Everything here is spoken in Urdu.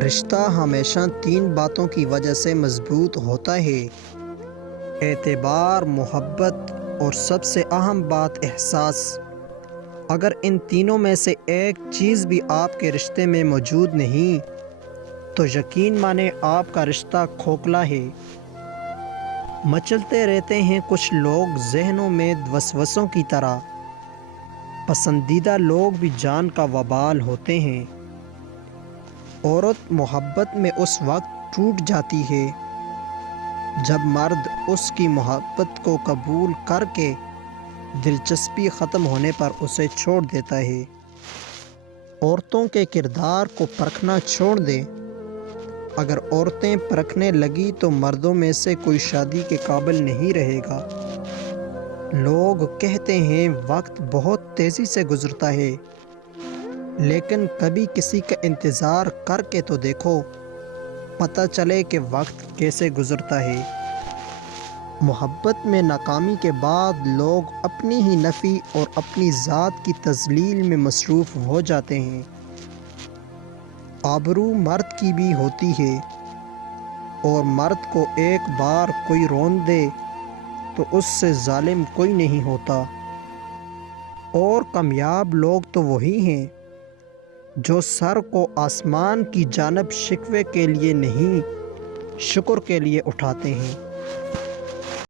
رشتہ ہمیشہ تین باتوں کی وجہ سے مضبوط ہوتا ہے: اعتبار، محبت اور سب سے اہم بات احساس۔ اگر ان تینوں میں سے ایک چیز بھی آپ کے رشتے میں موجود نہیں تو یقین مانیں آپ کا رشتہ کھوکھلا ہے۔ مچلتے رہتے ہیں کچھ لوگ ذہنوں میں وسوسوں کی طرح۔ پسندیدہ لوگ بھی جان کا وبال ہوتے ہیں۔ عورت محبت میں اس وقت ٹوٹ جاتی ہے جب مرد اس کی محبت کو قبول کر کے دلچسپی ختم ہونے پر اسے چھوڑ دیتا ہے۔ عورتوں کے کردار کو پرکھنا چھوڑ دیں۔ اگر عورتیں پرکھنے لگی تو مردوں میں سے کوئی شادی کے قابل نہیں رہے گا۔ لوگ کہتے ہیں وقت بہت تیزی سے گزرتا ہے، لیکن کبھی کسی کا انتظار کر کے تو دیکھو، پتہ چلے کہ وقت کیسے گزرتا ہے۔ محبت میں ناکامی کے بعد لوگ اپنی ہی نفی اور اپنی ذات کی تذلیل میں مصروف ہو جاتے ہیں۔ آبرو مرد کی بھی ہوتی ہے، اور مرد کو ایک بار کوئی روند دے تو اس سے ظالم کوئی نہیں ہوتا۔ اور کامیاب لوگ تو وہی ہیں جو سر کو آسمان کی جانب شکوے کے لیے نہیں، شکر کے لیے اٹھاتے ہیں۔